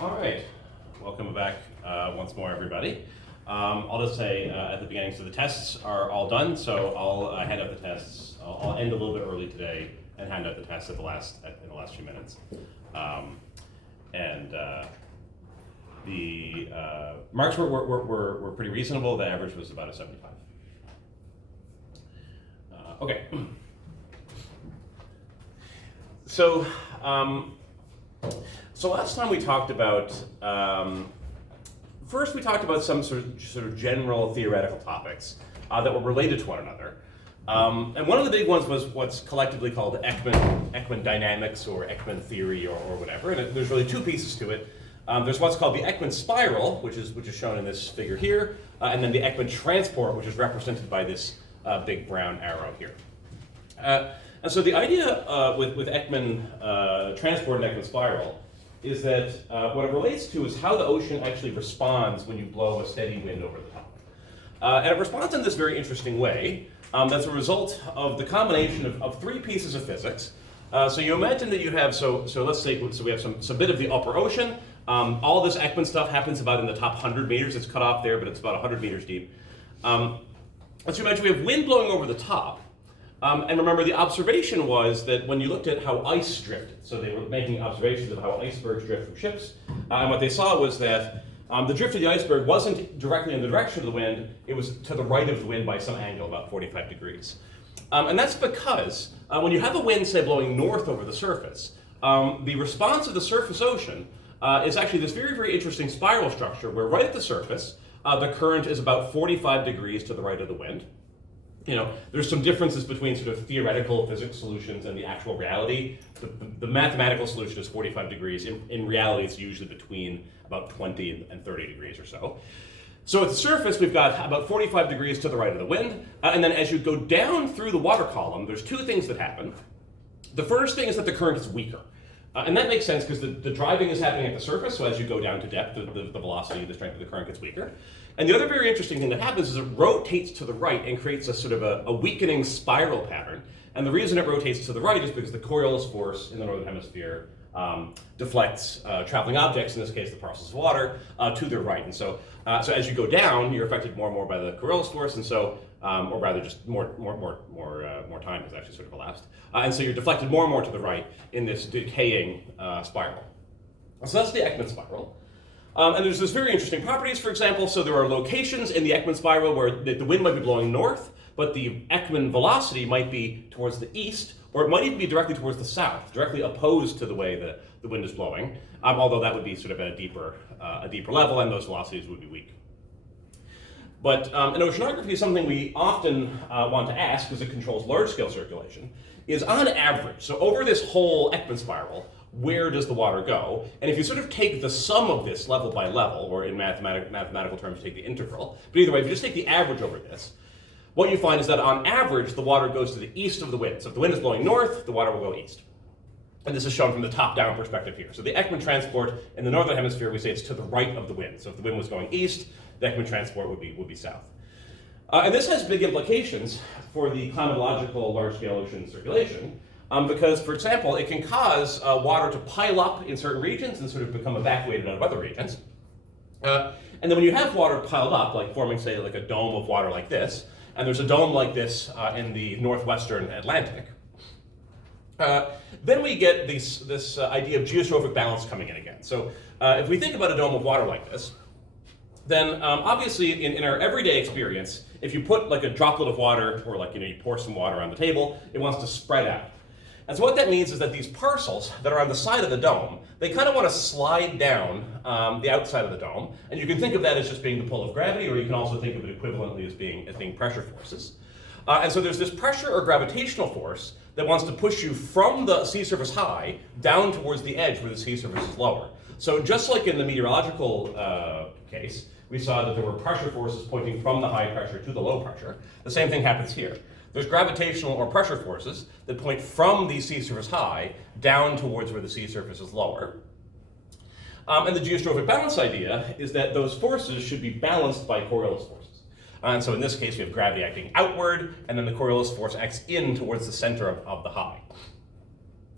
All right, welcome back once more, everybody. I'll just say at the beginning, so the tests are all done, so I'll hand out the tests. I'll end a little bit early today and hand out the tests in the last few minutes. The marks were pretty reasonable. The average was about a 75. Okay. So last time we talked about, first we talked about some sort of general theoretical topics that were related to one another. And one of the big ones was what's collectively called Ekman dynamics or Ekman theory or whatever. And there's really two pieces to it. There's what's called the Ekman spiral, which is shown in this figure here, and then the Ekman transport, which is represented by this big brown arrow here. And so the idea with Ekman transport and Ekman spiral is that what it relates to is how the ocean actually responds when you blow a steady wind over the top. And it responds in this very interesting way. That's a result of the combination of three pieces of physics. So you imagine that you have, so let's say, we have some bit of the upper ocean. All this Ekman stuff happens about in the top 100 meters. It's cut off there, but it's about 100 meters deep. Let's imagine we have wind blowing over the top. And remember, the observation was that when you looked at how ice drifted, so they were making observations of how icebergs drift from ships, and what they saw was that the drift of the iceberg wasn't directly in the direction of the wind, it was to the right of the wind by some angle, about 45 degrees. And that's because when you have a wind, say, blowing north over the surface, the response of the surface ocean is actually this very, very interesting spiral structure where right at the surface, the current is about 45 degrees to the right of the wind. You know, there's some differences between sort of theoretical physics solutions and the actual reality. The mathematical solution is 45 degrees. In reality, it's usually between about 20 and 30 degrees or so. So at the surface, we've got about 45 degrees to the right of the wind. And then as you go down through the water column, there's two things that happen. The first thing is that the current is weaker. And that makes sense because the driving is happening at the surface, so as you go down to depth, the velocity, the strength of the current gets weaker. And the other very interesting thing that happens is it rotates to the right and creates a sort of a weakening spiral pattern. And the reason it rotates to the right is because the Coriolis force in the northern hemisphere deflects traveling objects, in this case the parcels of water, to their right. And so as you go down, you're affected more and more by the Coriolis force, and so, or rather just more time has actually sort of elapsed. And so you're deflected more and more to the right in this decaying spiral. So that's the Ekman spiral. And there's this very interesting properties, for example, so there are locations in the Ekman spiral where the wind might be blowing north, but the Ekman velocity might be towards the east, or it might even be directly towards the south, directly opposed to the way that the wind is blowing, although that would be sort of at a deeper level, and those velocities would be weak. But in oceanography, something we often want to ask, because it controls large-scale circulation, is on average, so over this whole Ekman spiral, where does the water go? And if you sort of take the sum of this level by level, or in mathematical terms, take the integral, but either way, if you just take the average over this, what you find is that on average, the water goes to the east of the wind. So if the wind is blowing north, the water will go east. And this is shown from the top-down perspective here. So the Ekman transport in the northern hemisphere, we say it's to the right of the wind. So if the wind was going east, the Ekman transport would be south. And this has big implications for the climatological large-scale ocean circulation, because, for example, it can cause water to pile up in certain regions and sort of become evacuated out of other regions. And then when you have water piled up, like forming, say, like a dome of water like this, and there's a dome like this in the northwestern Atlantic, then we get this idea of geostrophic balance coming in again. So if we think about a dome of water like this, then obviously in our everyday experience, if you put like a droplet of water, or like, you pour some water on the table, it wants to spread out. And so what that means is that these parcels that are on the side of the dome, they kind of want to slide down the outside of the dome. And you can think of that as just being the pull of gravity, or you can also think of it equivalently as being pressure forces. And so there's this pressure or gravitational force that wants to push you from the sea surface high down towards the edge where the sea surface is lower. So just like in the meteorological case, we saw that there were pressure forces pointing from the high pressure to the low pressure. The same thing happens here. There's gravitational or pressure forces that point from the sea surface high down towards where the sea surface is lower. And the geostrophic balance idea is that those forces should be balanced by Coriolis forces. And so in this case, we have gravity acting outward, and then the Coriolis force acts in towards the center of the high.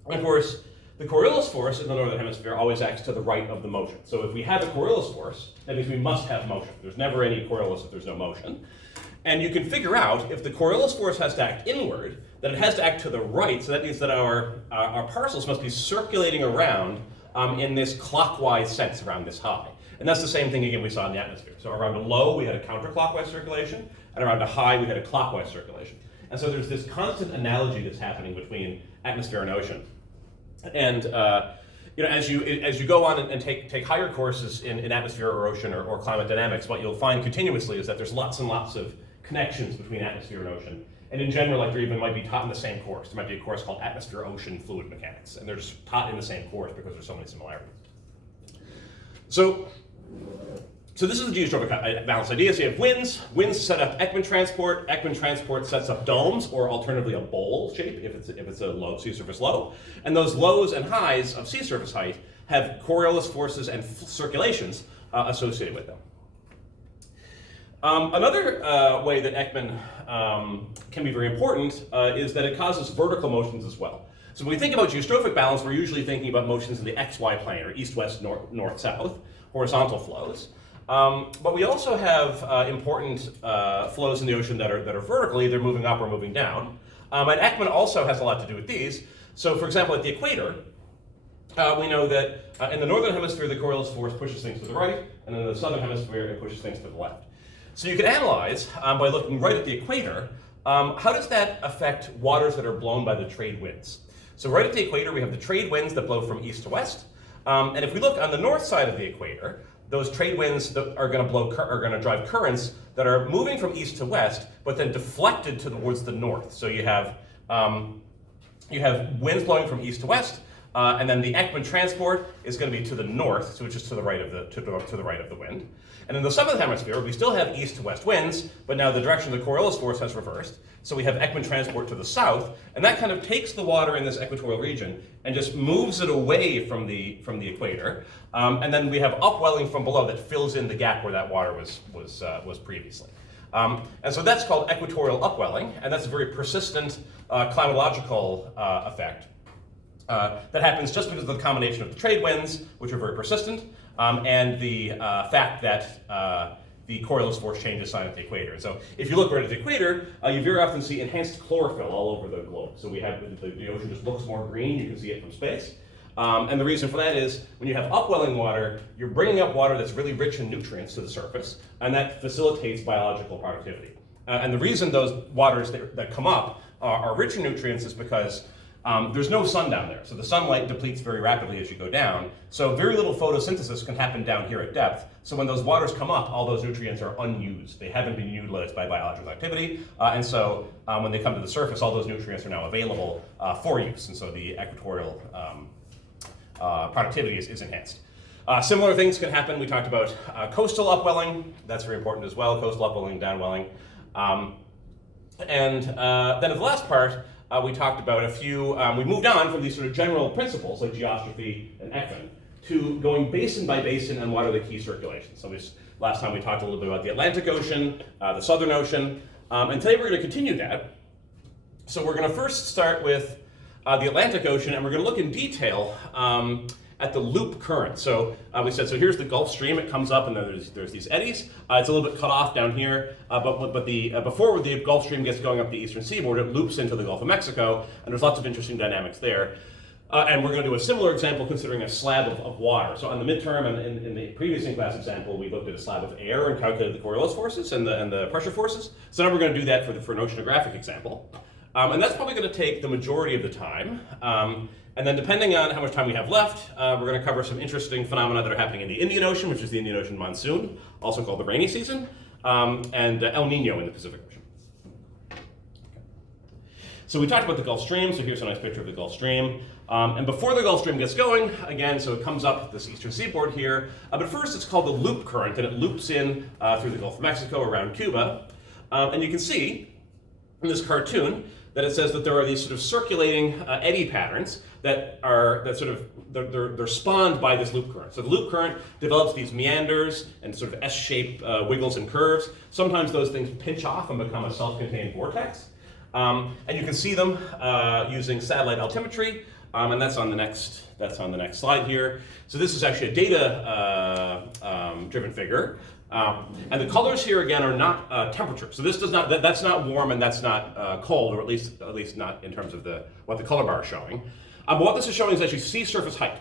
And of course, the Coriolis force in the northern hemisphere always acts to the right of the motion. So if we have a Coriolis force, that means we must have motion. There's never any Coriolis if there's no motion. And you can figure out if the Coriolis force has to act inward, then it has to act to the right. So that means that our parcels must be circulating around in this clockwise sense around this high. And that's the same thing, again, we saw in the atmosphere. So around a low, we had a counterclockwise circulation, and around a high, we had a clockwise circulation. And so there's this constant analogy that's happening between atmosphere and ocean. And as you go on and take higher courses in atmosphere or ocean or climate dynamics, what you'll find continuously is that there's lots and lots of connections between atmosphere and ocean. And in general, like there even might be taught in the same course. There might be a course called Atmosphere, Ocean, Fluid Mechanics, and they're just taught in the same course because there's so many similarities. So this is the geostrophic balance idea. So you have winds. Winds set up Ekman transport. Ekman transport sets up domes, or alternatively a bowl shape if it's a low sea surface low. And those lows and highs of sea surface height have Coriolis forces and circulations associated with them. Another way that Ekman can be very important is that it causes vertical motions as well. So when we think about geostrophic balance, we're usually thinking about motions in the XY plane, or east-west, north-south, horizontal flows. But we also have important flows in the ocean that are vertical, either moving up or moving down. And Ekman also has a lot to do with these. So for example, at the equator, we know that in the northern hemisphere, the Coriolis force pushes things to the right, and in the southern hemisphere, it pushes things to the left. So you can analyze, by looking right at the equator, how does that affect waters that are blown by the trade winds? So right at the equator, we have the trade winds that blow from east to west. And if we look on the north side of the equator, those trade winds that are going to drive currents that are moving from east to west, but then deflected towards the north. So you have winds blowing from east to west, and then the Ekman transport is going to be to the north, so which is to the right of the wind. And in the southern hemisphere, we still have east to west winds, but now the direction of the Coriolis force has reversed. So we have Ekman transport to the south, and that kind of takes the water in this equatorial region and just moves it away from the equator. And then we have upwelling from below that fills in the gap where that water was previously. And so that's called equatorial upwelling, and that's a very persistent climatological effect that happens just because of the combination of the trade winds, which are very persistent, and the fact that the Coriolis force changes sign at the equator. And so if you look right at the equator, you very often see enhanced chlorophyll all over the globe. So we have the ocean just looks more green. You can see it from space. And the reason for that is when you have upwelling water, you're bringing up water that's really rich in nutrients to the surface, and that facilitates biological productivity. And the reason those waters that come up are rich in nutrients is because there's no sun down there. So the sunlight depletes very rapidly as you go down. So very little photosynthesis can happen down here at depth. So when those waters come up, all those nutrients are unused. They haven't been utilized by biological activity. And so when they come to the surface, all those nutrients are now available for use. And so the equatorial productivity is enhanced. Similar things can happen. We talked about coastal upwelling. That's very important as well, coastal upwelling, downwelling. And then in the last part, we talked about a few, we moved on from these sort of general principles like geostrophy and Ekman to going basin by basin and what are the key circulations. So last time we talked a little bit about the Atlantic Ocean, the Southern Ocean, and today we're going to continue that. So we're going to first start with the Atlantic Ocean, and we're going to look in detail at the loop current. So we said, so here's the Gulf Stream. It comes up, and then there's these eddies. It's a little bit cut off down here, but before the Gulf Stream gets going up the eastern seaboard, it loops into the Gulf of Mexico, and there's lots of interesting dynamics there. And we're going to do a similar example considering a slab of water. So on the midterm and in the previous in-class example, we looked at a slab of air and calculated the Coriolis forces and the pressure forces. So now we're going to do that for an oceanographic example. And that's probably going to take the majority of the time. And then depending on how much time we have left, we're going to cover some interesting phenomena that are happening in the Indian Ocean, which is the Indian Ocean monsoon, also called the rainy season, and El Nino in the Pacific Ocean. So we talked about the Gulf Stream, so here's a nice picture of the Gulf Stream. And before the Gulf Stream gets going, again, so it comes up this eastern seaboard here, but first it's called the loop current, and it loops in through the Gulf of Mexico around Cuba. And you can see in this cartoon that it says that there are these sort of circulating eddy patterns that are they're spawned by this loop current. So the loop current develops these meanders and sort of S-shaped wiggles and curves. Sometimes those things pinch off and become a self-contained vortex. And you can see them using satellite altimetry. and that's on the next slide here. So this is actually a data driven figure. And the colors here again are not temperature. So this does not that's not warm and that's not cold, or at least not in terms of what the color bar is showing. But what this is showing is actually sea surface height.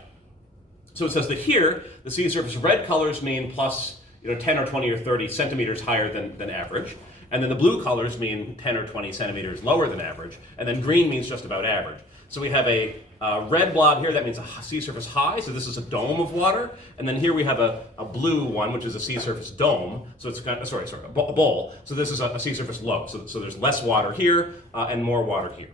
So it says that here the sea surface red colors mean plus 10 or 20 or 30 centimeters higher than average, and then the blue colors mean 10 or 20 centimeters lower than average, and then green means just about average. So we have a red blob here, that means a sea surface high, so this is a dome of water. And then here we have a blue one, which is a sea surface dome, so it's kind of, a bowl. So this is a sea surface low, so there's less water here and more water here.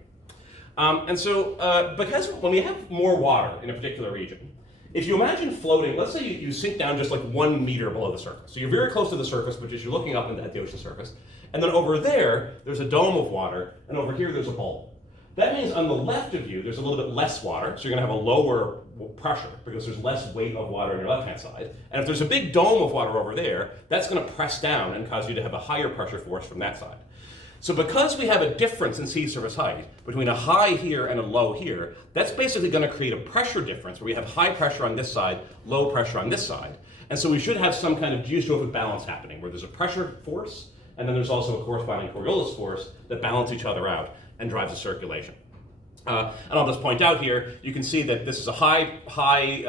And so because when we have more water in a particular region, if you imagine floating, let's say you sink down just like 1 meter below the surface. So you're very close to the surface, but you're looking up at the ocean surface. And then over there's a dome of water, and over here there's a bowl. That means on the left of you, there's a little bit less water, so you're gonna have a lower pressure because there's less weight of water on your left-hand side. And if there's a big dome of water over there, that's gonna press down and cause you to have a higher pressure force from that side. So because we have a difference in sea surface height between a high here and a low here, that's basically gonna create a pressure difference where we have high pressure on this side, low pressure on this side. And so we should have some kind of geostrophic balance happening where there's a pressure force, and then there's also a corresponding Coriolis force that balance each other out and drives the circulation. And I'll just point out here, you can see that this is a high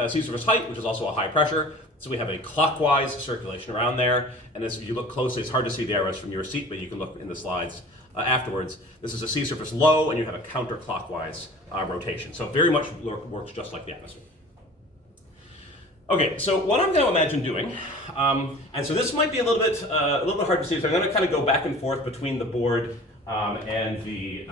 sea surface height, which is also a high pressure. So we have a clockwise circulation around there. And as you look closely, it's hard to see the arrows from your seat, but you can look in the slides afterwards. This is a sea surface low, and you have a counterclockwise rotation. So it very much works just like the atmosphere. Okay, so what I'm going to imagine doing, and so this might be a little bit hard to see, so I'm going to kind of go back and forth between the board and the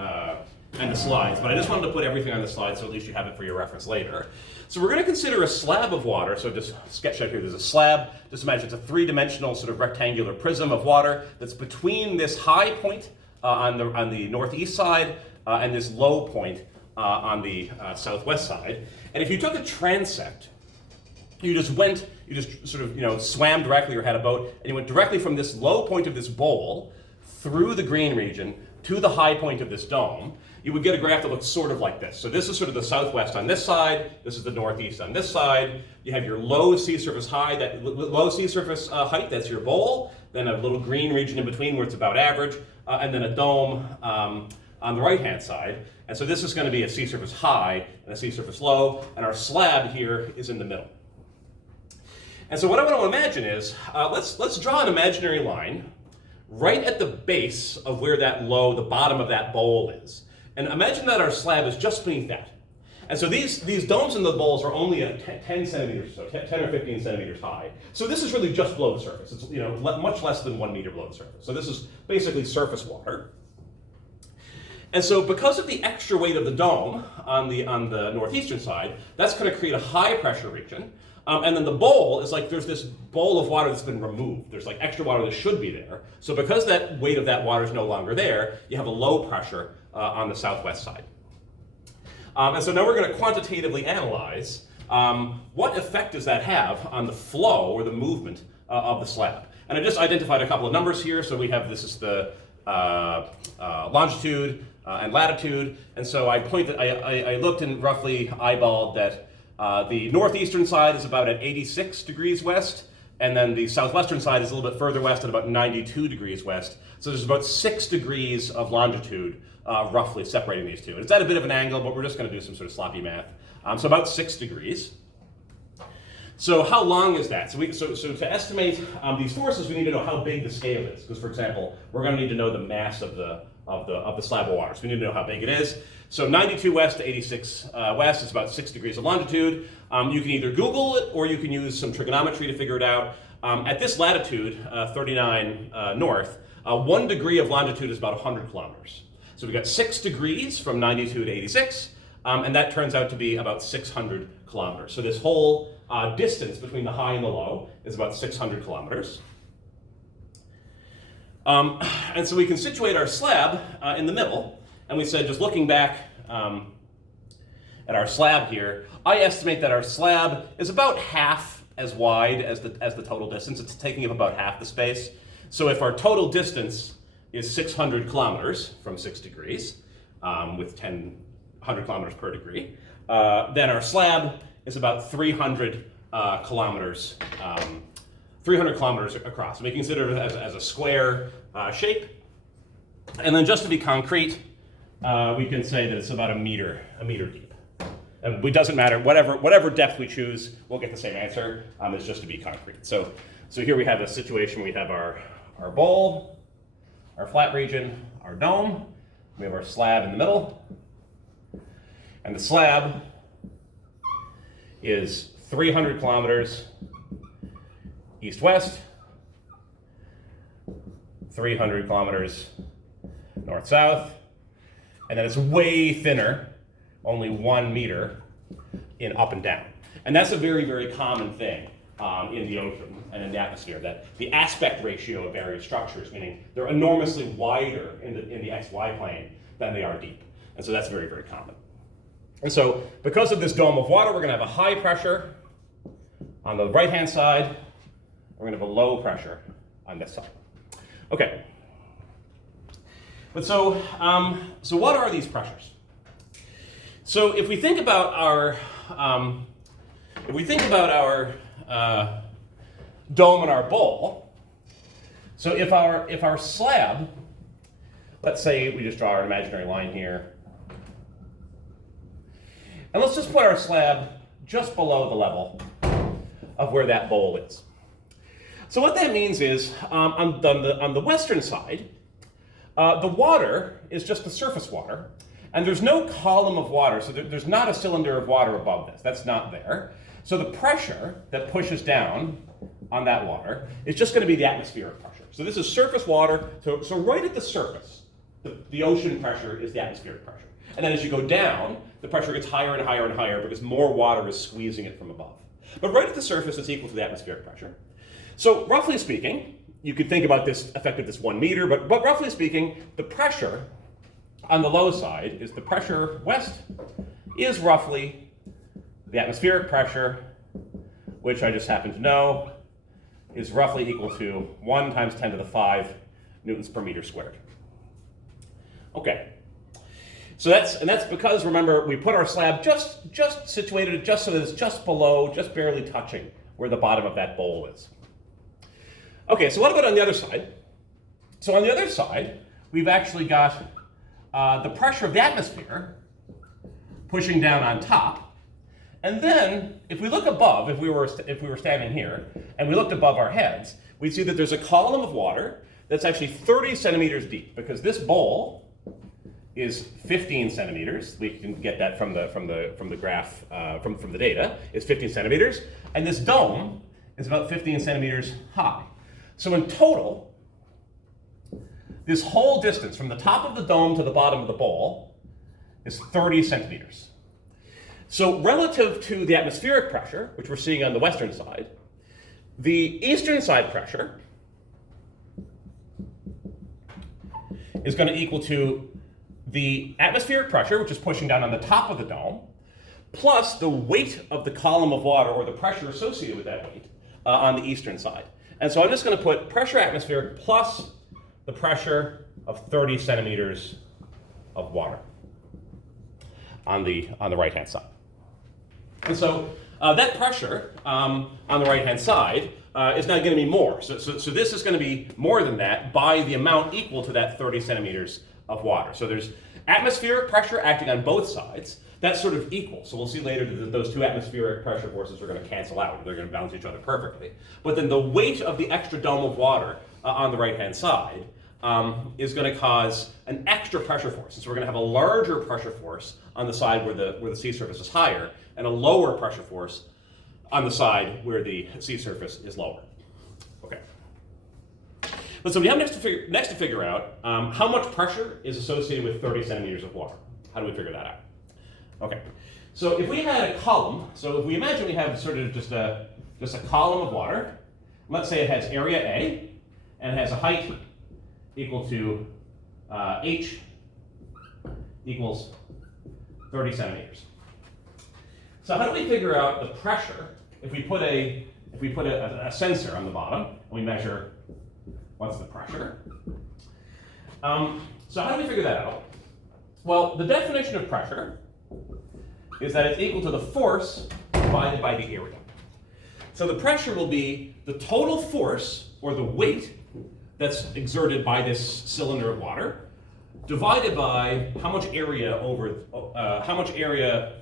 slides, but I just wanted to put everything on the slide so at least you have it for your reference later. So we're going to consider a slab of water. So just sketch out here, there's a slab. Just imagine it's a three-dimensional sort of rectangular prism of water that's between this high point on the northeast side and this low point on the southwest side. And if you took a transect, you just sort of swam directly or had a boat, and you went directly from this low point of this bowl through the green region to the high point of this dome, you would get a graph that looks sort of like this. So this is sort of the southwest on this side, this is the northeast on this side. You have your low sea surface height, that's your bowl, then a little green region in between where it's about average, and then a dome on the right-hand side. And so this is going to be a sea surface high and a sea surface low, and our slab here is in the middle. And so what I want to imagine is, let's draw an imaginary line right at the base of where that low, the bottom of that bowl is. And imagine that our slab is just beneath that. And so these domes in the bowls are only 10 centimeters or so, 10 or 15 centimeters high. So this is really just below the surface. It's much less than 1 meter below the surface. So this is basically surface water. And so because of the extra weight of the dome on the northeastern side, that's going to create a high pressure region. And then the bowl is like there's this bowl of water that's been removed. There's like extra water that should be there. So because that weight of that water is no longer there, you have a low pressure on the southwest side. And so now we're going to quantitatively analyze what effect does that have on the flow or the movement of the slab. And I just identified a couple of numbers here. So we have, this is the longitude and latitude. And so I looked and roughly eyeballed that the northeastern side is about at 86 degrees west, and then the southwestern side is a little bit further west at about 92 degrees west. So there's about 6 degrees of longitude roughly separating these two. And it's at a bit of an angle, but we're just going to do some sort of sloppy math. So about 6 degrees. So how long is that? So to estimate these forces, we need to know how big the scale is. Because, for example, we're going to need to know the mass of the slab of water. So we need to know how big it is. So 92 west to 86 west is about 6 degrees of longitude. You can either Google it or you can use some trigonometry to figure it out. At this latitude, 39 north, 1 degree of longitude is about 100 kilometers. So we've got 6 degrees from 92 to 86, and that turns out to be about 600 kilometers. So this whole distance between the high and the low is about 600 kilometers. And so we can situate our slab in the middle, and we said, just looking back at our slab here, I estimate that our slab is about half as wide as the total distance. It's taking up about half the space. So if our total distance is 600 kilometers from 6 degrees, with 100 kilometers per degree, then our slab is about 300 kilometers, 300 kilometers across. We consider it as a square shape. And then just to be concrete, we can say that it's about a meter deep. And it doesn't matter, whatever depth we choose, we'll get the same answer. It's just to be concrete. So here we have a situation. We have our bowl, our flat region, our dome. We have our slab in the middle. And the slab is 300 kilometers east-west, 300 kilometers north-south, and then it's way thinner, only 1 meter in up and down. And that's a very, very common thing in the ocean and in the atmosphere, that the aspect ratio of various structures, meaning they're enormously wider in the XY plane than they are deep. And so that's very, very common. And so because of this dome of water, we're going to have a high pressure on the right-hand side. We're going to have a low pressure on this side. Okay. But so what are these pressures? So if we think about our dome and our bowl, so if our slab, let's say we just draw an imaginary line here, and let's just put our slab just below the level of where that bowl is. So what that means is, on the western side, the water is just the surface water, and there's no column of water, so there's not a cylinder of water above this. That's not there. So the pressure that pushes down on that water is just going to be the atmospheric pressure. So this is surface water, so right at the surface, the ocean pressure is the atmospheric pressure. And then as you go down, the pressure gets higher and higher and higher because more water is squeezing it from above. But right at the surface, it's equal to the atmospheric pressure. So roughly speaking, you could think about this effect of this 1 meter, but roughly speaking, the pressure on the low side is the pressure west is roughly the atmospheric pressure, which I just happen to know is roughly equal to 1 times 10 to the 5 newtons per meter squared. Okay. So that's because, remember, we put our slab just situated just so that it's just below, just barely touching where the bottom of that bowl is. Okay, so what about on the other side? So on the other side, we've actually got the pressure of the atmosphere pushing down on top. And then, if we look above, if we were standing here, and we looked above our heads, we'd see that there's a column of water that's actually 30 centimeters deep, because this bowl is 15 centimeters. We can get that from the graph, from the data. It's 15 centimeters, and this dome is about 15 centimeters high. So in total, this whole distance from the top of the dome to the bottom of the bowl is 30 centimeters. So relative to the atmospheric pressure, which we're seeing on the western side, the eastern side pressure is going to equal to the atmospheric pressure, which is pushing down on the top of the dome, plus the weight of the column of water, or the pressure associated with that weight, on the eastern side. And so I'm just going to put pressure atmospheric plus the pressure of 30 centimeters of water on the right-hand side. And so that pressure on the right-hand side is now going to be more. So this is going to be more than that by the amount equal to that 30 centimeters of water. So there's atmospheric pressure acting on both sides. That's sort of equal. So we'll see later that those two atmospheric pressure forces are going to cancel out. They're going to balance each other perfectly. But then the weight of the extra dome of water on the right-hand side is going to cause an extra pressure force. And so we're going to have a larger pressure force on the side where the sea surface is higher, and a lower pressure force on the side where the sea surface is lower. Okay. But so we have next to figure out how much pressure is associated with 30 centimeters of water. How do we figure that out? Okay. So if we had a column, so if we imagine we have sort of just a column of water, let's say it has area A, and it has a height equal to h equals 30 centimeters. So how do we figure out the pressure if we put a sensor on the bottom and we measure what's the pressure? So how do we figure that out? Well, the definition of pressure is that it's equal to the force divided by the area. So the pressure will be the total force, or the weight, that's exerted by this cylinder of water, divided by how much area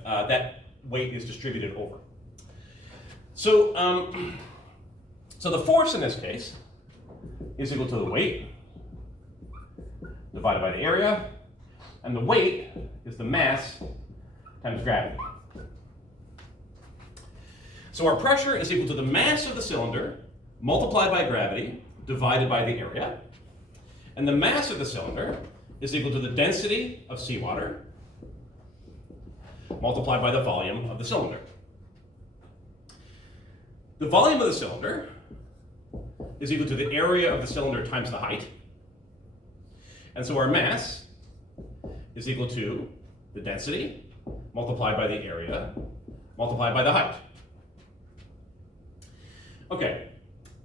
that weight is distributed over. So, so the force in this case is equal to the weight divided by the area, and the weight is the mass times gravity. So our pressure is equal to the mass of the cylinder multiplied by gravity divided by the area, and the mass of the cylinder is equal to the density of seawater multiplied by the volume of the cylinder. The volume of the cylinder is equal to the area of the cylinder times the height. And so our mass is equal to the density multiplied by the area multiplied by the height. Okay,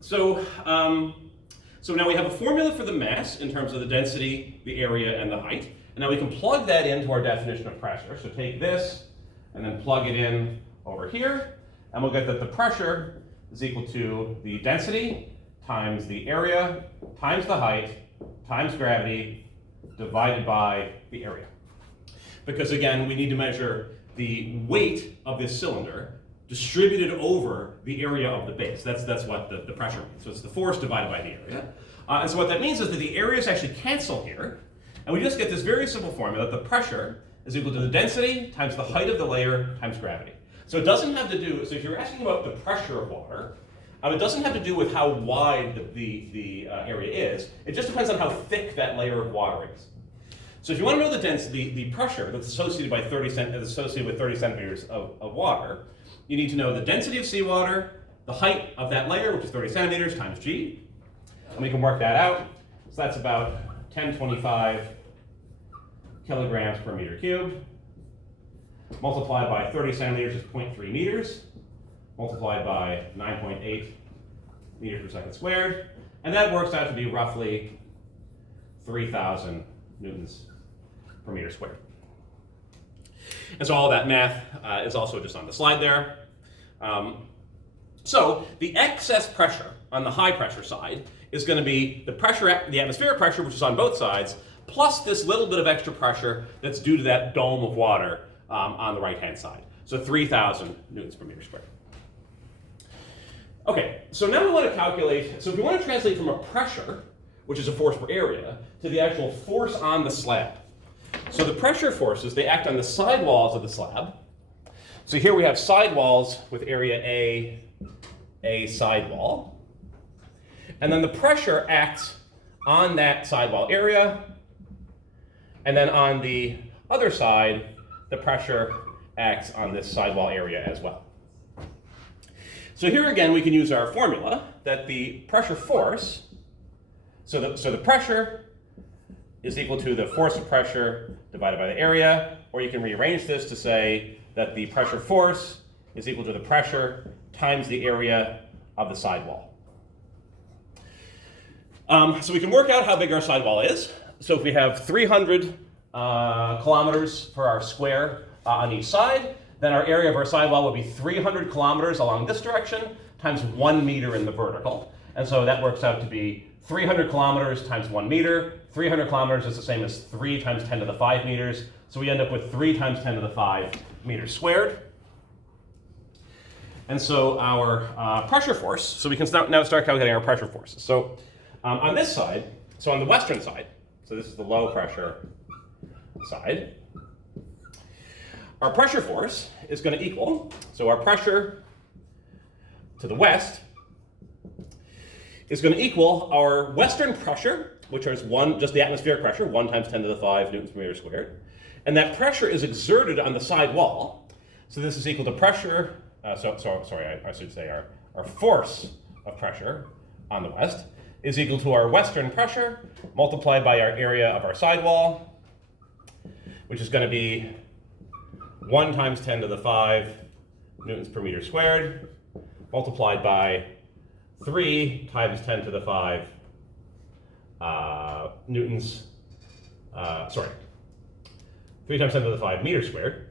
so now we have a formula for the mass in terms of the density, the area, and the height. And now we can plug that into our definition of pressure. So take this and then plug it in over here, and we'll get that the pressure is equal to the density times the area times the height times gravity divided by the area. Because again, we need to measure the weight of this cylinder distributed over the area of the base. That's what the pressure means. So it's the force divided by the area. And so what that means is that the areas actually cancel here, and we just get this very simple formula that the pressure is equal to the density times the height of the layer times gravity. So it doesn't have to do, so if you're asking about the pressure of water, it doesn't have to do with how wide the area is. It just depends on how thick that layer of water is. So if you want to know the density, the pressure that's associated with 30 centimeters of water, you need to know the density of seawater, the height of that layer, which is 30 centimeters, times g. And we can work that out. So that's about 1025 kilograms per meter cubed. Multiplied by 30 centimeters is 0.3 meters. Multiplied by 9.8 meters per second squared. And that works out to be roughly 3,000 newtons per meter squared. And so all that math is also just on the slide there. So the excess pressure on the high pressure side is going to be the pressure, the atmospheric pressure, which is on both sides, plus this little bit of extra pressure that's due to that dome of water on the right-hand side. So 3,000 newtons per meter squared. Okay, so now we want to calculate, so if we want to translate from a pressure, which is a force per area, to the actual force on the slab. So the pressure forces, they act on the side walls of the slab. So here we have side walls with area A side wall. And then the pressure acts on that sidewall area. And then on the other side, the pressure acts on this sidewall area as well. So here again, we can use our formula that the pressure force, so the pressure is equal to the force of pressure divided by the area, or you can rearrange this to say that the pressure force is equal to the pressure times the area of the sidewall. So we can work out how big our sidewall is. So if we have 300 kilometers per our square on each side, then our area of our sidewall would be 300 kilometers along this direction times 1 meter in the vertical. And so that works out to be 300 kilometers times 1 meter. 300 kilometers is the same as 3 times 10 to the 5 meters. So we end up with 3 times 10 to the 5 meters squared. And so our pressure force, so we can now start calculating our pressure forces. So on this side, so on the western side, so this is the low pressure side, our pressure force is going to equal, so our pressure to the west is going to equal our western pressure, which is just the atmospheric pressure, 1 times 10 to the 5 newtons per meter squared. And that pressure is exerted on the side wall. So this is equal to pressure, I should say our force of pressure on the west is equal to our western pressure multiplied by our area of our sidewall, which is going to be 1 times 10 to the 5 newtons per meter squared multiplied by 3 times 10 to the 5 newtons, 3 times 10 to the 5 meters squared.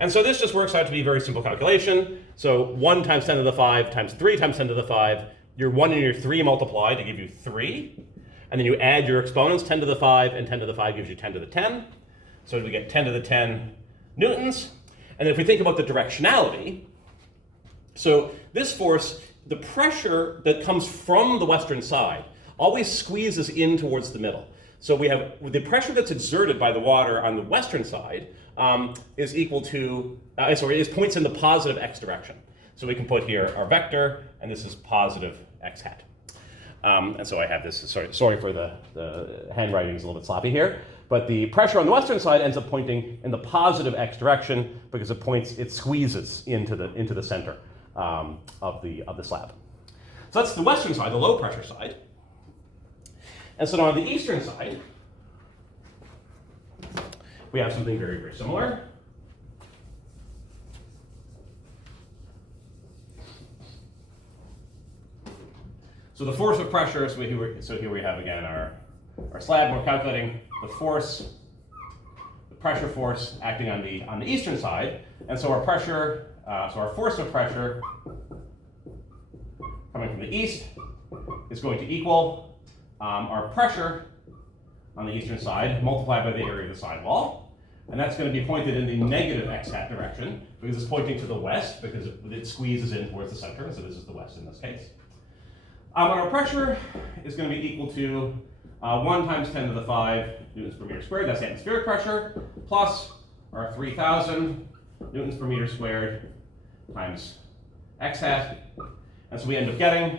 And so this just works out to be a very simple calculation. So 1 times 10 to the 5 times 3 times 10 to the 5, your 1 and your 3 multiply to give you 3. And then you add your exponents, 10 to the 5, and 10 to the 5 gives you 10 to the 10. So we get 10 to the 10 newtons. And then if we think about the directionality, so this force, the pressure that comes from the western side always squeezes in towards the middle. So we have the pressure that's exerted by the water on the western side is equal to, is points in the positive x direction. So we can put here our vector, and this is positive x hat. And so I have this, sorry for the handwriting is a little bit sloppy here, but the pressure on the western side ends up pointing in the positive x direction because it squeezes into the center of the slab. So that's the western side, the low pressure side. And so now on the eastern side, we have something very, very similar. So the force of pressure, so here we have again our slab. We're calculating the force, the pressure force acting on the eastern side. And so our pressure, so our force of pressure coming from the east is going to equal our pressure on the eastern side multiplied by the area of the sidewall. And that's going to be pointed in the negative x hat direction because it's pointing to the west because it squeezes in towards the center. And so this is the west in this case. Our pressure is going to be equal to 1 times 10 to the 5 newtons per meter squared. That's the atmospheric pressure, plus our 3,000 newtons per meter squared times x hat. And so we end up getting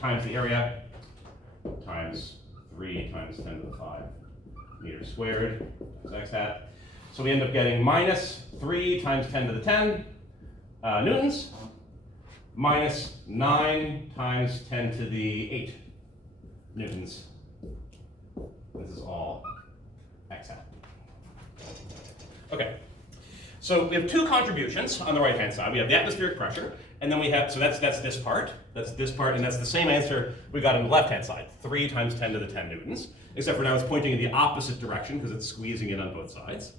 times the area times 3 times 10 to the 5 meters squared times x hat. So we end up getting minus 3 times 10 to the 10 newtons minus 9 times 10 to the 8 newtons. This is all x hat. Okay, so we have two contributions on the right-hand side. We have the atmospheric pressure, and then we have, so that's this part, and that's the same answer we got on the left-hand side, 3 times 10 to the 10 newtons, except for now it's pointing in the opposite direction because it's squeezing in on both sides.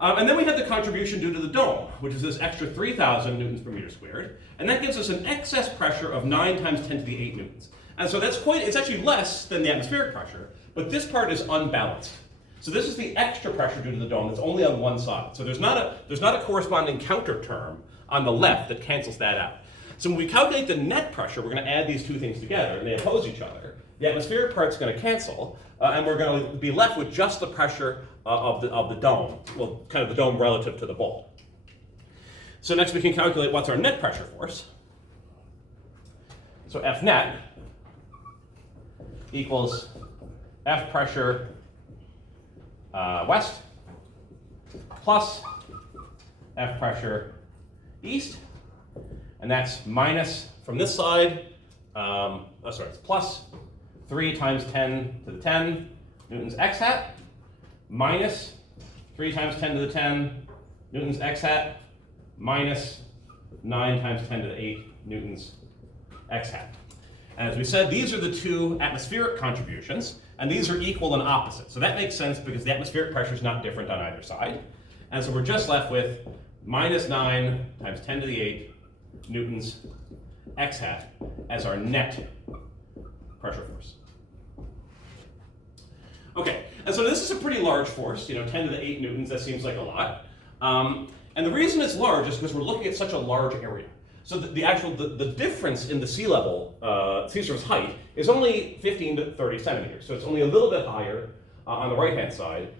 And then we have the contribution due to the dome, which is this extra 3,000 newtons per meter squared, and that gives us an excess pressure of 9 times 10 to the 8 newtons. And so it's actually less than the atmospheric pressure, but this part is unbalanced. So this is the extra pressure due to the dome that's only on one side. So there's not a corresponding counter term on the left that cancels that out. So when we calculate the net pressure, we're going to add these two things together, and they oppose each other. The atmospheric part's going to cancel, and we're going to be left with just the pressure of the dome, well, kind of the dome relative to the bowl. So next we can calculate what's our net pressure force. So F net equals F pressure west plus F pressure east, and that's minus from this side, it's plus 3 times 10 to the 10 newtons x hat minus 3 times 10 to the 10 newtons x hat minus 9 times 10 to the 8 newtons x hat. And as we said, these are the two atmospheric contributions, and these are equal and opposite. So that makes sense because the atmospheric pressure is not different on either side. And so we're just left with minus 9 times 10 to the 8 newtons x hat as our net pressure force. Okay, and so this is a pretty large force, 10 to the 8 newtons, that seems like a lot. And the reason it's large is because we're looking at such a large area. So the difference in the sea surface height is only 15 to 30 centimeters. So it's only a little bit higher on the right-hand side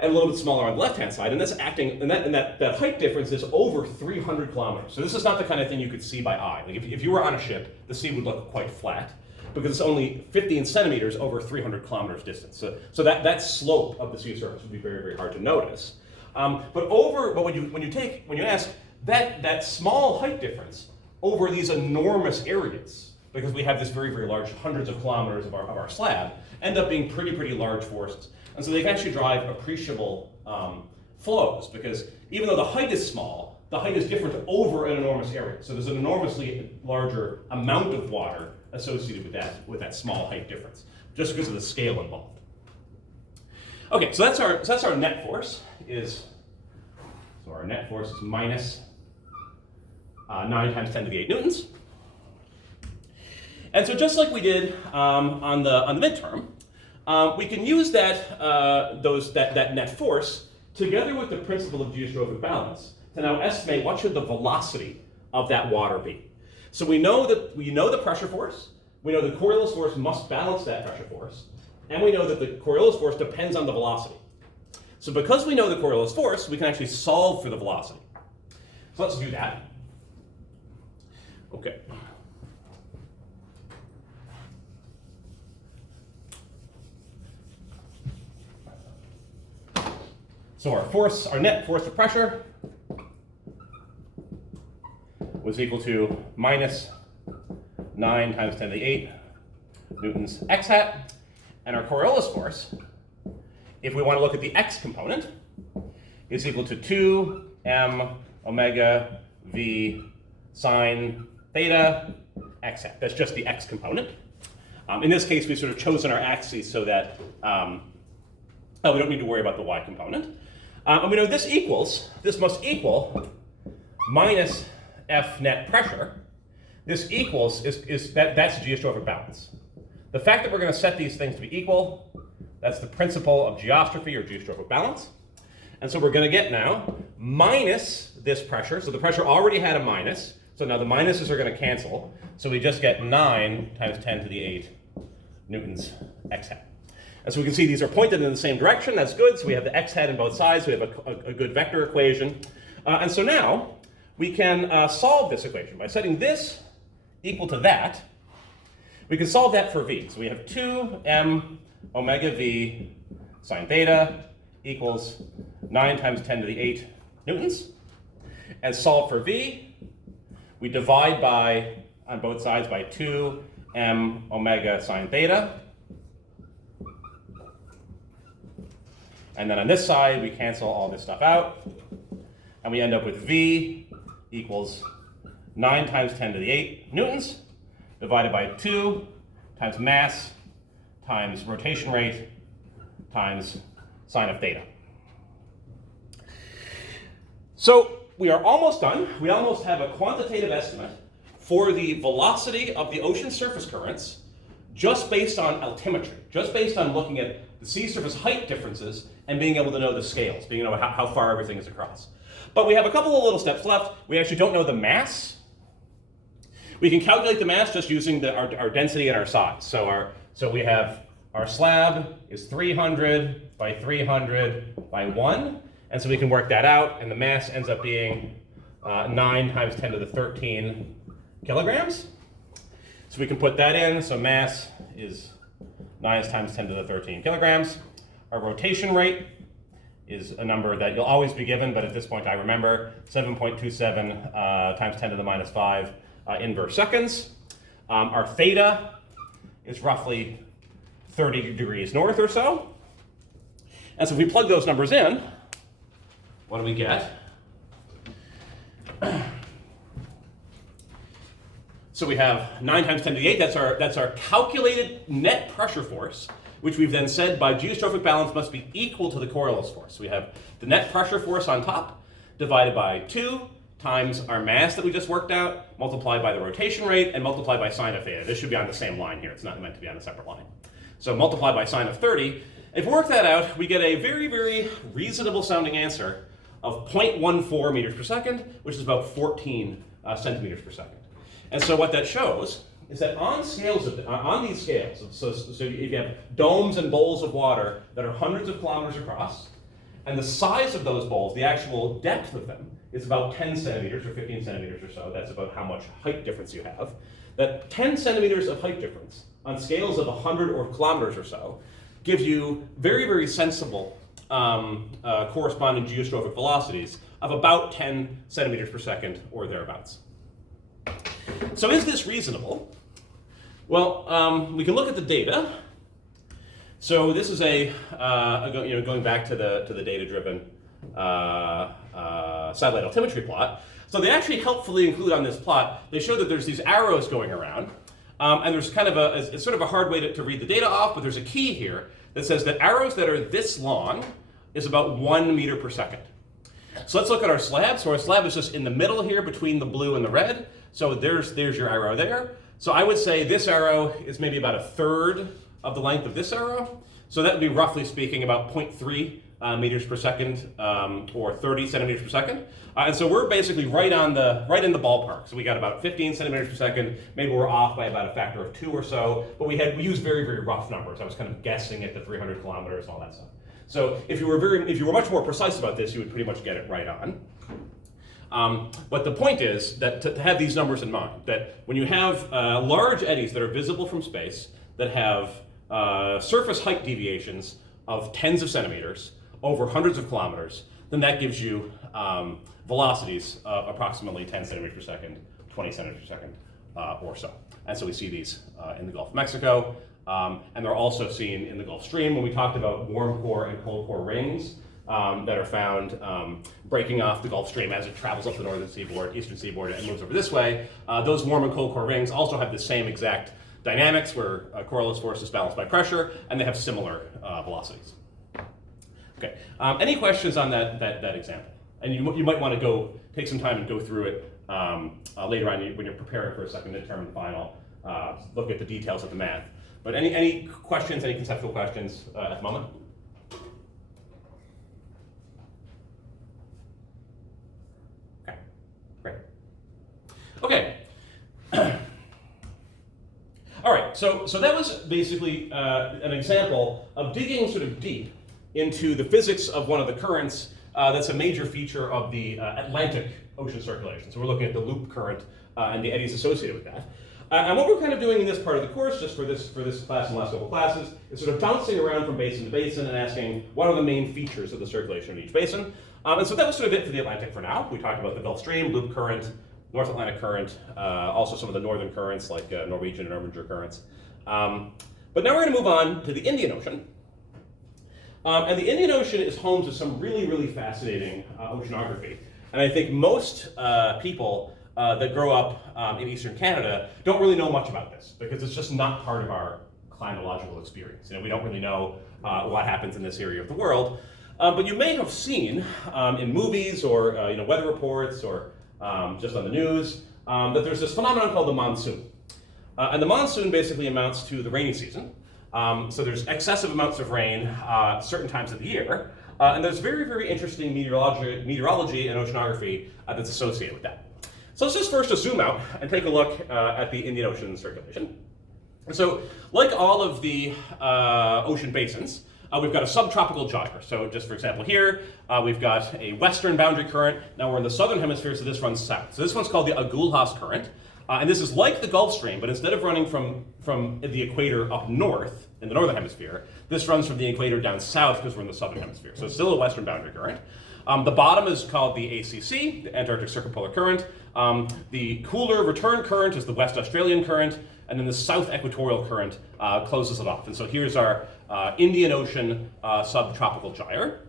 and a little bit smaller on the left-hand side. And that's that height difference is over 300 kilometers. So this is not the kind of thing you could see by eye. Like if you were on a ship, the sea would look quite flat because it's only 15 centimeters over 300 kilometers distance. So that slope of the sea surface would be very, very hard to notice. But when you ask that small height difference over these enormous areas, because we have this very, very large hundreds of kilometers of our slab, end up being pretty, pretty large forces. And so they can actually drive appreciable flows, because even though the height is small, the height is different over an enormous area. So there's an enormously larger amount of water associated with that small height difference, just because of the scale involved. Okay, so that's our net force. is, so our net force is minus 9 times 10 to the 8 newtons. And so just like we did on the midterm, we can use that net force together with the principle of geostrophic balance to now estimate what should the velocity of that water be. So we know the pressure force, we know the Coriolis force must balance that pressure force, and we know that the Coriolis force depends on the velocity. So because we know the Coriolis force, we can actually solve for the velocity. So let's do that. Okay. So our net force of pressure was equal to minus 9 times 10 to the 8 newtons x hat. And our Coriolis force, if we want to look at the x component, is equal to 2m omega v sine theta x hat. That's just the x component. In this case, we've sort of chosen our axes so that we don't need to worry about the y component. And we know this must equal minus F net pressure. This equals, that's geostrophic balance. The fact that we're going to set these things to be equal, that's the principle of geostrophy or geostrophic balance. And so we're going to get now minus this pressure. So the pressure already had a minus. So now the minuses are going to cancel. So we just get 9 times 10 to the 8 newtons x hat. And so we can see these are pointed in the same direction. That's good. So we have the x hat in both sides. We have a good vector equation. And so now we can solve this equation by setting this equal to that. We can solve that for v. So we have 2m omega v sine theta equals 9 times 10 to the 8 newtons. And solve for v, we divide by, on both sides, by 2m omega sine theta. And then on this side, we cancel all this stuff out. And we end up with v equals 9 times 10 to the 8 newtons divided by 2 times mass times rotation rate times sine of theta. So we are almost done. We almost have a quantitative estimate for the velocity of the ocean surface currents just based on altimetry, just based on looking at the sea surface height differences and being able to know the scales, being able to know how far everything is across. But we have a couple of little steps left. We actually don't know the mass. We can calculate the mass just using our density and our size. So we have our slab is 300 by 300 by 1. And so we can work that out. And the mass ends up being 9 times 10 to the 13 kilograms. So we can put that in. So mass is 9 times 10 to the 13 kilograms. Our rotation rate is a number that you'll always be given, but at this point I remember 7.27 times 10 to the minus 5 inverse seconds. Our theta is roughly 30 degrees north or so. And so if we plug those numbers in, what do we get? So we have 9 times 10 to the 8, that's our calculated net pressure force, which we've then said by geostrophic balance must be equal to the Coriolis force. So we have the net pressure force on top divided by 2 times our mass that we just worked out, multiplied by the rotation rate, and multiplied by sine of theta. This should be on the same line here. It's not meant to be on a separate line. So multiplied by sine of 30. If we work that out, we get a very, very reasonable sounding answer of 0.14 meters per second, which is about 14 centimeters per second. And so what that shows is that on these scales, so if you have domes and bowls of water that are hundreds of kilometers across, and the size of those bowls, the actual depth of them, is about 10 centimeters or 15 centimeters or so. That's about how much height difference you have. That 10 centimeters of height difference on scales of 100 or kilometers or so gives you very, very sensible corresponding geostrophic velocities of about 10 centimeters per second or thereabouts. So is this reasonable? Well, we can look at the data. So this is going back to the data-driven satellite altimetry plot. So they actually helpfully include on this plot, they show that there's these arrows going around, and there's kind of it's sort of a hard way to read the data off, but there's a key here that says that arrows that are this long is about 1 meter per second. So let's look at our slab. So our slab is just in the middle here between the blue and the red. So there's your arrow there. So I would say this arrow is maybe about 1/3 of the length of this arrow. So that would be roughly speaking about 0.3 meters per second or 30 centimeters per second. And so we're basically right in the ballpark. So we got about 15 centimeters per second. Maybe we're off by about a factor of 2 or so, but we used very, very rough numbers. I was kind of guessing at the 300 kilometers and all that stuff. So if you were much more precise about this, you would pretty much get it right on. But the point is that to have these numbers in mind, that when you have large eddies that are visible from space, that have surface height deviations of tens of centimeters over hundreds of kilometers, then that gives you velocities of approximately 10 centimeters per second, 20 centimeters per second or so. And so we see these in the Gulf of Mexico, and they're also seen in the Gulf Stream when we talked about warm core and cold core rings that are found breaking off the Gulf Stream as it travels up the northern seaboard, eastern seaboard, and moves over this way. Those warm and cold core rings also have the same exact dynamics where Coriolis force is balanced by pressure, and they have similar velocities. Okay, any questions on that example? And you might want to go take some time and go through it later on when you're preparing for a second midterm and final, look at the details of the math. But any questions, any conceptual questions at the moment? Okay, great. Okay. All right, so that was basically an example of digging sort of deep into the physics of one of the currents that's a major feature of the Atlantic Ocean circulation. So we're looking at the loop current and the eddies associated with that. And what we're kind of doing in this part of the course, just for this class and the last couple classes, is sort of bouncing around from basin to basin and asking what are the main features of the circulation in each basin. And so that was sort of it for the Atlantic for now. We talked about the Gulf Stream, loop current, North Atlantic current, also some of the northern currents like Norwegian and Erminger currents. But now we're going to move on to the Indian Ocean. And the Indian Ocean is home to some really, really fascinating oceanography. And I think most people that grow up in Eastern Canada don't really know much about this because it's just not part of our climatological experience. We don't really know what happens in this area of the world. But you may have seen in movies or weather reports or just on the news that there's this phenomenon called the monsoon. And the monsoon basically amounts to the rainy season. So there's excessive amounts of rain certain times of the year. And there's very, very interesting meteorology and oceanography that's associated with that. So let's just first zoom out and take a look at the Indian Ocean circulation. And so like all of the ocean basins, we've got a subtropical gyre. So just for example here, we've got a western boundary current. Now we're in the southern hemisphere, so this runs south. So this one's called the Agulhas current. And this is like the Gulf Stream, but instead of running from the equator up north in the northern hemisphere, this runs from the equator down south because we're in the southern hemisphere. So it's still a western boundary current. The bottom is called the ACC, the Antarctic Circumpolar Current. The cooler return current is the West Australian current, and then the South Equatorial current closes it off. And so here's our Indian Ocean subtropical gyre.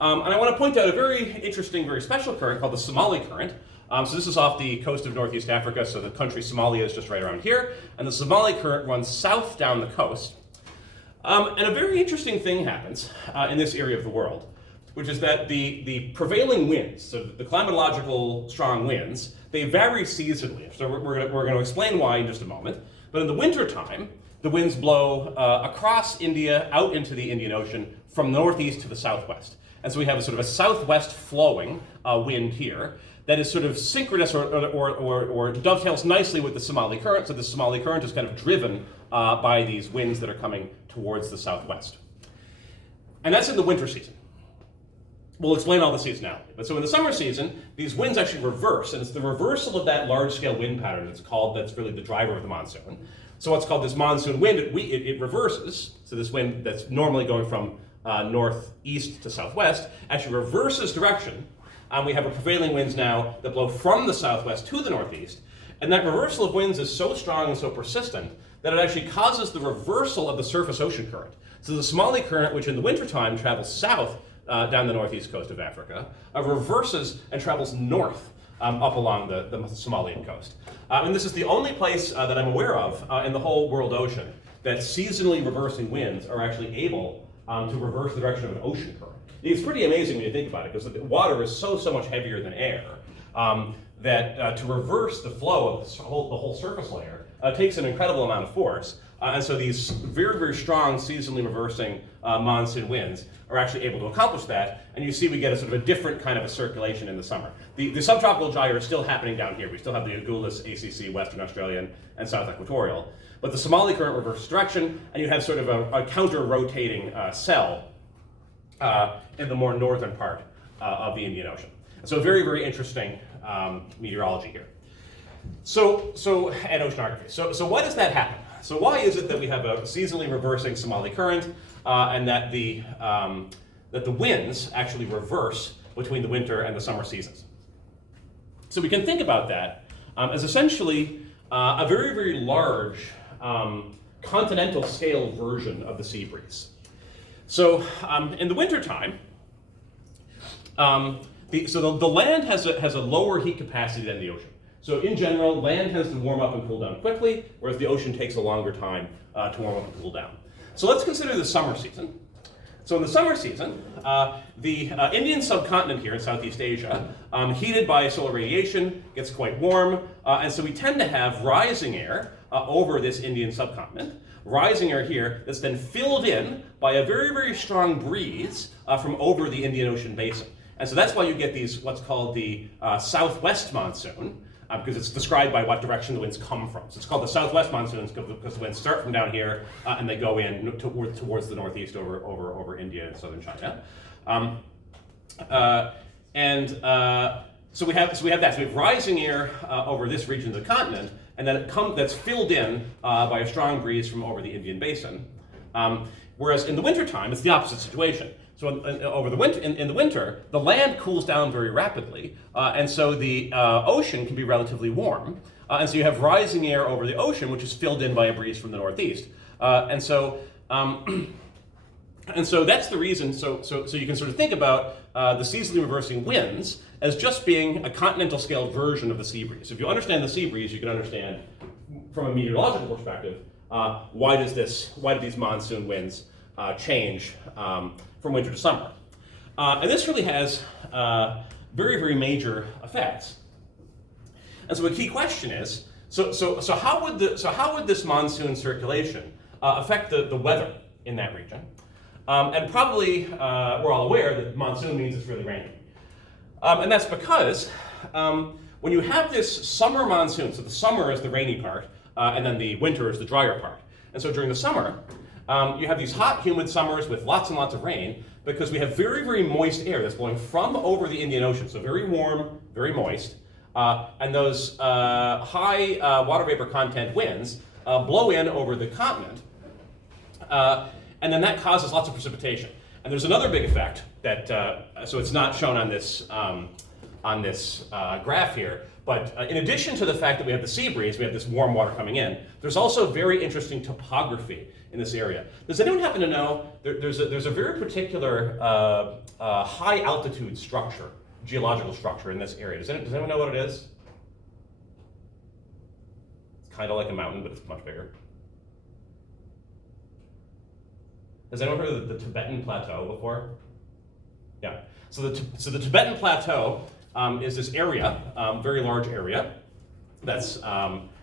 And I want to point out a very interesting, very special current called the Somali current. So this is off the coast of Northeast Africa, so the country Somalia is just right around here, and the Somali current runs south down the coast. And a very interesting thing happens in this area of the world, which is that the prevailing winds, so the climatological strong winds, they vary seasonally. So we're going to explain why in just a moment. But in the wintertime, the winds blow across India out into the Indian Ocean from northeast to the southwest. And so we have a sort of a southwest flowing wind here that is sort of synchronous or dovetails nicely with the Somali current. So the Somali current is kind of driven by these winds that are coming towards the southwest. And that's in the winter season. We'll explain all the seasonality. But so in the summer season, these winds actually reverse, and it's the reversal of that large-scale wind pattern that's really the driver of the monsoon. So what's called this monsoon wind, it reverses. So this wind that's normally going from northeast to southwest actually reverses direction. We have a prevailing winds now that blow from the southwest to the northeast. And that reversal of winds is so strong and so persistent that it actually causes the reversal of the surface ocean current. So the Somali current, which in the wintertime travels south down the northeast coast of Africa, reverses and travels north up along the Somalian coast. And this is the only place that I'm aware of in the whole world ocean that seasonally reversing winds are actually able to reverse the direction of an ocean current. It's pretty amazing when you think about it, because the water is so much heavier than air that to reverse the flow of the whole surface layer takes an incredible amount of force. And so these very, very strong seasonally reversing monsoon winds are actually able to accomplish that. And you see we get a sort of a different kind of a circulation in the summer. The subtropical gyre is still happening down here. We still have the Agulhas, ACC, Western Australian, and South Equatorial. But the Somali current reverses direction, and you have sort of a counter-rotating cell in the more northern part of the Indian Ocean. So very, very interesting meteorology here. And oceanography. So why does that happen? So why is it that we have a seasonally reversing Somali current and that the winds actually reverse between the winter and the summer seasons? So we can think about that as essentially a very, very large continental scale version of the sea breeze. So in the wintertime, the land has a lower heat capacity than the ocean. So in general, land tends to warm up and cool down quickly, whereas the ocean takes a longer time to warm up and cool down. So let's consider the summer season. So in the summer season, the Indian subcontinent here in Southeast Asia, heated by solar radiation, gets quite warm, and so we tend to have rising air over this Indian subcontinent. Rising air here that's then filled in by a very, very strong breeze from over the Indian Ocean basin. And so that's why you get these, what's called the southwest monsoon, because it's described by what direction the winds come from. So it's called the southwest monsoons because the winds start from down here and they go in towards the northeast over India and southern China. So we have that. So we have rising air over this region of the continent, and then that's filled in by a strong breeze from over the Indian basin. Whereas in the wintertime, it's the opposite situation. So in the winter, the land cools down very rapidly, and so the ocean can be relatively warm. And so you have rising air over the ocean, which is filled in by a breeze from the northeast. And so that's the reason. So you can sort of think about the seasonally reversing winds as just being a continental scale version of the sea breeze. If you understand the sea breeze, you can understand from a meteorological perspective why do these monsoon winds change from winter to summer. And this really has very, very major effects. And so the key question is, so how would this monsoon circulation affect the weather in that region? And probably we're all aware that monsoon means it's really rainy. And that's because when you have this summer monsoon, so the summer is the rainy part, and then the winter is the drier part. And so during the summer, you have these hot, humid summers with lots and lots of rain because we have very, very moist air that's blowing from over the Indian Ocean. So very warm, very moist. And those high water vapor content winds blow in over the continent. And then that causes lots of precipitation. And there's another big effect that, so it's not shown on this graph here, but in addition to the fact that we have the sea breeze, we have this warm water coming in, there's also very interesting topography in this area. Does anyone happen to know, there's a very particular high altitude structure, geological structure in this area. Does anyone know what it is? It's kind of like a mountain, but it's much bigger. Has anyone heard of the Tibetan Plateau before? Yeah. So the Tibetan Plateau is this area, very large area, that's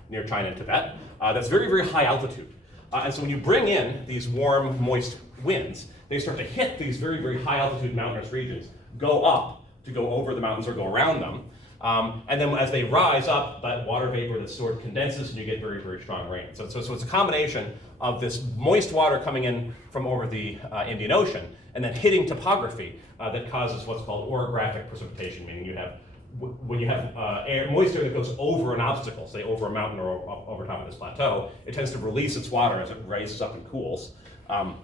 near China and Tibet, that's very, very high altitude. And so when you bring in these warm, moist winds, they start to hit these very, very high altitude mountainous regions, go up to go over the mountains or go around them. And then as they rise up, that water vapor that's stored condenses and you get very, very strong rain. So it's a combination of this moist water coming in from over the Indian Ocean and then hitting topography that causes what's called orographic precipitation, meaning you have, when you have moist air that goes over an obstacle, say over a mountain or over top of this plateau, it tends to release its water as it rises up and cools. And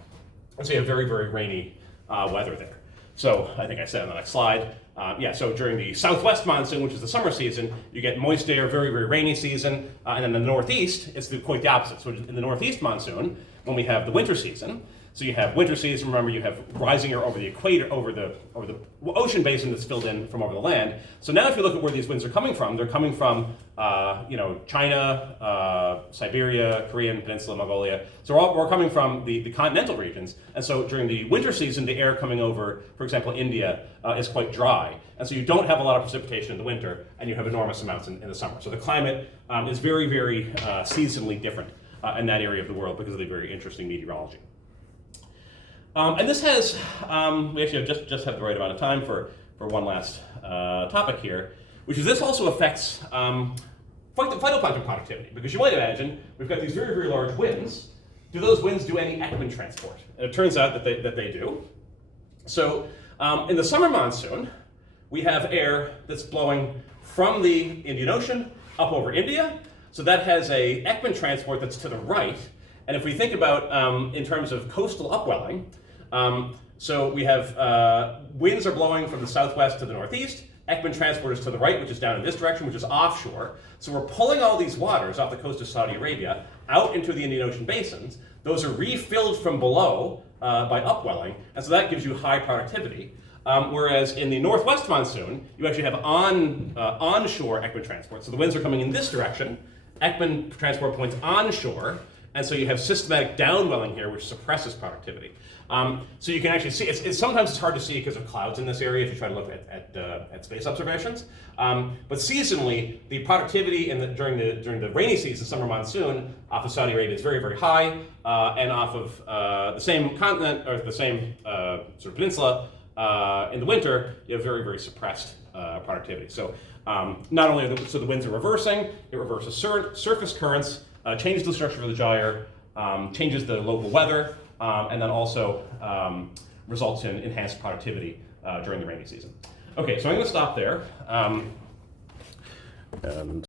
so you have very, very rainy weather there. So I think I said on the next slide, so during the southwest monsoon, which is the summer season, you get moist air, very, very rainy season, and then in the northeast, it's quite the opposite. So in the northeast monsoon, when we have the winter season, So you have winter season. Remember, you have rising air over the equator, over the ocean basin that's filled in from over the land. So now, if you look at where these winds are coming from, they're coming from China, Siberia, Korean Peninsula, Mongolia. So we're coming from the continental regions. And so during the winter season, the air coming over, for example, India, is quite dry. And so you don't have a lot of precipitation in the winter, and you have enormous amounts in the summer. So the climate is very, very seasonally different in that area of the world because of the very interesting meteorology. And this has, we actually just have the right amount of time for one last topic here, which is this also affects phytoplankton productivity. Because you might imagine, we've got these very, very large winds. Do those winds do any Ekman transport? And it turns out that they do. So in the summer monsoon, we have air that's blowing from the Indian Ocean up over India. So that has a Ekman transport that's to the right. And if we think about in terms of coastal upwelling, so we have winds are blowing from the southwest to the northeast. Ekman transport is to the right, which is down in this direction, which is offshore. So we're pulling all these waters off the coast of Saudi Arabia out into the Indian Ocean basins. Those are refilled from below by upwelling, and so that gives you high productivity. Whereas in the northwest monsoon, you actually have onshore Ekman transport. So the winds are coming in this direction. Ekman transport points onshore, and so you have systematic downwelling here, which suppresses productivity. So you can actually see, sometimes it's hard to see because of clouds in this area if you try to look at space observations. But seasonally, the productivity during the rainy season, summer monsoon, off of Saudi Arabia is very, very high, and off of the same continent, or the same sort of peninsula, in the winter, you have very, very suppressed productivity. So not only are the winds are reversing, it reverses surface currents, changes the structure of the gyre, changes the local weather, and then also results in enhanced productivity during the rainy season. Okay, so I'm going to stop there. And